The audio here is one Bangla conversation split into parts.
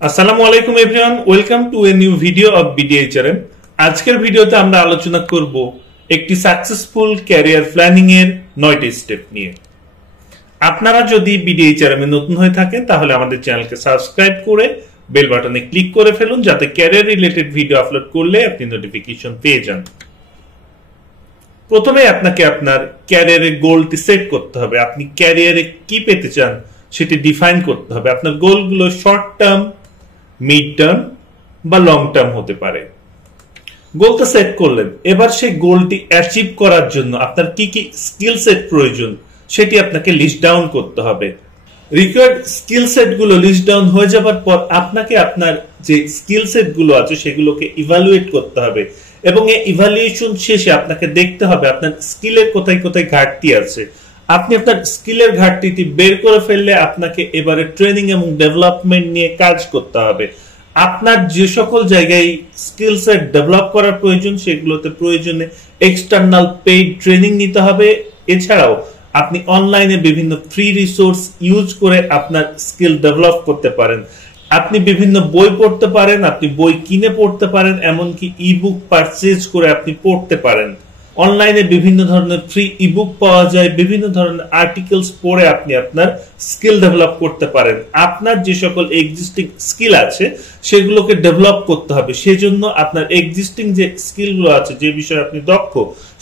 আসসালামু আলাইকুম everyone, welcome to a new video of BDHRM. আজকের ভিডিওতে আমরা আলোচনা করব একটি সাকসেসফুল ক্যারিয়ার প্ল্যানিং এর 9টি স্টেপ নিয়ে। আপনারা যদি বিডিএইচআরএম এ নতুন হয়ে থাকেন তাহলে আমাদের চ্যানেলকে সাবস্ক্রাইব করে বেল বাটনে ক্লিক করে ফেলুন, যাতে ক্যারিয়ার রিলেটেড ভিডিও আপলোড করলে আপনি নোটিফিকেশন পেয়ে যান। প্রথমে আপনাকে আপনার ক্যারিয়ারের গোলটি সেট করতে হবে। আপনি ক্যারিয়ারে কি পেতে চান সেটি ডিফাইন করতে হবে। আপনার গোলগুলো শর্ট টার্ম, মিড টার্ম বা লং টার্ম হতে পারে। গোলটা সেট করলেন, এবার সেই গোলটি অ্যাচিভ করার জন্য আপনার কি কি স্কিল সেট প্রয়োজন সেটি আপনাকে লিস্ট ডাউন করতে হবে। রিকোয়ার্ড স্কিল সেট গুলো লিস্ট ডাউন হয়ে যাবার পর আপনাকে আপনার যে স্কিল সেট গুলো আছে সেগুলোকে ইভালুয়েট করতে হবে এবং এই ইভালুয়েশন শেষে আপনাকে দেখতে হবে আপনার স্কিলের কোথায় কোথায় ঘাটতি আছে। আপনি আপনার স্কিলের ঘাটতিটি বের করে ফেললে আপনাকে এবারে ট্রেনিং এবং ডেভেলপমেন্ট নিয়ে কাজ করতে হবে। আপনার যে সকল জায়গায় স্কিল সেট ডেভেলপ করার প্রয়োজন সেগুলোতে প্রয়োজনে এক্সটার্নাল পেইড ট্রেনিং নিতে হবে। এছাড়াও আপনি অনলাইনে বিভিন্ন ফ্রি রিসোর্স ইউজ করে আপনার স্কিল ডেভেলপ করতে পারেন। আপনি বিভিন্ন বই পড়তে পারেন, আপনি বই কিনে পড়তে পারেন, এমনকি ইবুক পারচেজ করে আপনি পড়তে পারেন। অনলাইনে বিভিন্ন ধরনের ফ্রি ইবুক পাওয়া যায়, বিভিন্ন ধরনের আর্টিকেলস পড়ে আপনি আপনার স্কিল ডেভেলপ করতে পারেন। আপনার যে সকল এক্সিস্টিং স্কিল আছে সেগুলোকে ডেভেলপ করতে হবে। সেজন্য আপনার এক্সিস্টিং যে স্কিলগুলো আছে, যে বিষয়ে আপনি দক্ষ,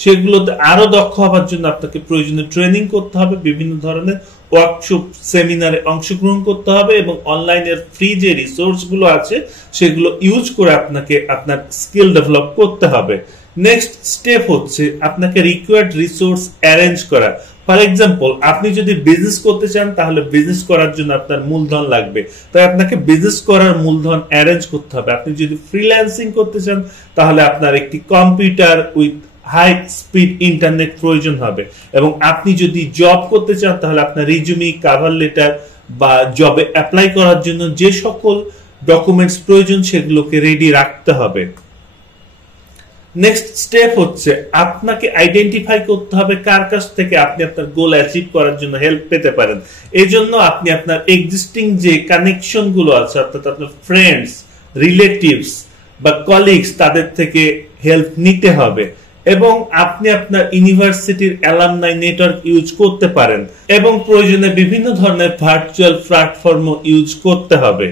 সেগুলোতে আরো দক্ষ হওয়ার জন্য আপনাকে প্রয়োজনীয় ট্রেনিং করতে হবে, বিভিন্ন ধরনের ওয়ার্কশপ, সেমিনারে অংশগ্রহণ করতে হবে এবং অনলাইনের ফ্রি যে রিসোর্স গুলো আছে সেগুলো ইউজ করে আপনাকে আপনার স্কিল ডেভেলপ করতে হবে। নেক্সট স্টেপ হচ্ছে আপনাকে রিকোয়ার্ড রিসোর্স অ্যারেঞ্জ করা। ফর এক্সাম্পল, আপনি যদি বিজনেস করতে চান তাহলে বিজনেস করার জন্য আপনার মূলধন লাগবে, তাই আপনাকে বিজনেস করার মূলধন অ্যারেঞ্জ করতে হবে। আপনি যদি ফ্রিল্যান্সিং করতে চান তাহলে আপনার একটি computer with high speed internet প্রয়োজন হবে এবং আপনি যদি জব করতে চান তাহলে আপনার রিজুমি, কভার লেটার বা জবে অ্যাপ্লাই করার জন্য যে সকল ডকুমেন্টস প্রয়োজন সেগুলোকে রেডি রাখতে হবে। নেক্সট স্টেপ হচ্ছে আপনাকে আইডেন্টিফাই করতে হবে কার কাছ থেকে আপনি আপনার গোল অ্যাচিভ করার জন্য হেল্প পেতে পারেন। এই জন্য আপনি আপনার এক্সিস্টিং যে কানেকশন গুলো আছে, অর্থাৎ আপনার ফ্রেন্ডস, রিলেটিভস বা কলিগস, তাদের থেকে হেল্প নিতে হবে এবং আপনি আপনার ইউনিভার্সিটির অ্যালামনাই নেটওয়ার্ক ইউজ করতে পারেন এবং প্রয়োজনে বিভিন্ন ধরনের ভার্চুয়াল প্ল্যাটফর্ম ইউজ করতে হবে।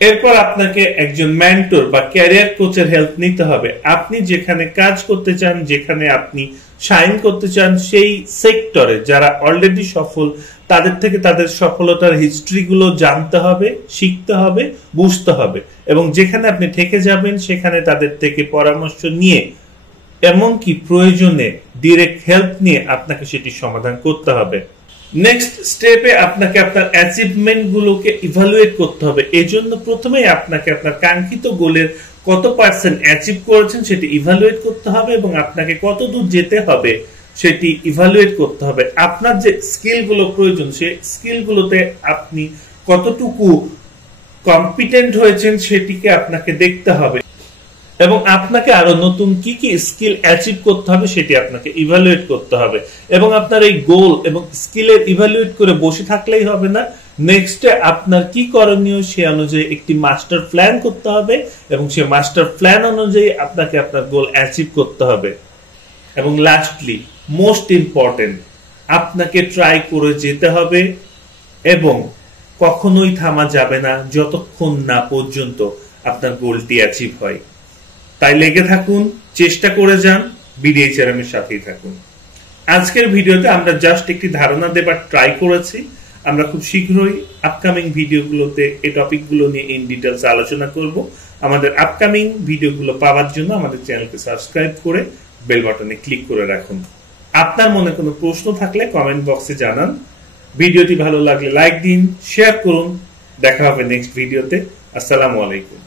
এরপর আপনাকে একজন মেন্টর বা ক্যারিয়ার কোচের হেল্প নিতে হবে। আপনি যেখানে কাজ করতে চান, যেখানে আপনি শাইন করতে চান, সেই সেক্টরে যারা অলরেডি সফল, তাদের থেকে তাদের সফলতার হিস্ট্রি গুলো জানতে হবে, শিখতে হবে, বুঝতে হবে এবং যেখানে আপনি ঠেকে যাবেন সেখানে তাদের থেকে পরামর্শ নিয়ে, এমনকি প্রয়োজনে ডিরেক্ট হেল্প নিয়ে আপনাকে সেটি সমাধান করতে হবে। নেক্সট স্টেপে আপনাকে আপনার অ্যাচিভমেন্ট গুলোকে ইভালুয়েট করতে হবে। এজন্য প্রথমেই আপনাকে আপনার কাঙ্ক্ষিত গোলের কত পার্সেন্ট অ্যাচিভ করেছেন সেটি ইভালুয়েট করতে হবে এবং আপনাকে কত দূর যেতে হবে সেটি ইভালুয়েট করতে হবে। আপনার যে স্কিল গুলো প্রয়োজন সেই স্কিল গুলোতে আপনি কতটুকু কম্পিটেন্ট হয়েছেন সেটিকে আপনাকে দেখতে হবে এবং আপনাকে আরো নতুন কি কি স্কিল অ্যাচিভ করতে হবে সেটি আপনাকে ইভালুয়েট করতে হবে এবং আপনার এই গোল এবং স্কিলের ইভালুয়েট করে বসে থাকলেই হবে না। নেক্সটে আপনার কি করণীয় সে অনুযায়ী একটি মাস্টার প্ল্যান করতে হবে এবং সেই মাস্টার প্ল্যান অনুযায়ী আপনাকে আপনার গোল অ্যাচিভ করতে হবে। এবং লাস্টলি, মোস্ট ইম্পর্টেন্ট, আপনাকে ট্রাই করে যেতে হবে এবং কখনোই থামা যাবে না যতক্ষণ না পর্যন্ত আপনার গোলটি অ্যাচিভ হয়। তাই লেগে থাকুন, চেষ্টা করে যান, বিডিএইচআরএম এর সাথেই থাকুন। আজকের ভিডিওতে আমরা জাস্ট একটি ধারণা দেবার ট্রাই করেছি। আমরা খুব শীঘ্রই আপকামিং ভিডিওগুলোতে এই টপিকগুলো নিয়ে ইন ডিটেইলস আলোচনা করব। আমাদের আপকামিং ভিডিওগুলো পাওয়ার জন্য আমাদের চ্যানেলকে সাবস্ক্রাইব করে বেল বাটনে ক্লিক করে রাখুন। আপনার মনে কোনো প্রশ্ন থাকলে কমেন্ট বক্সে জানান। ভিডিওটি ভালো লাগলে লাইক দিন, শেয়ার করুন। দেখা হবে নেক্সট ভিডিওতে। আসসালামু আলাইকুম।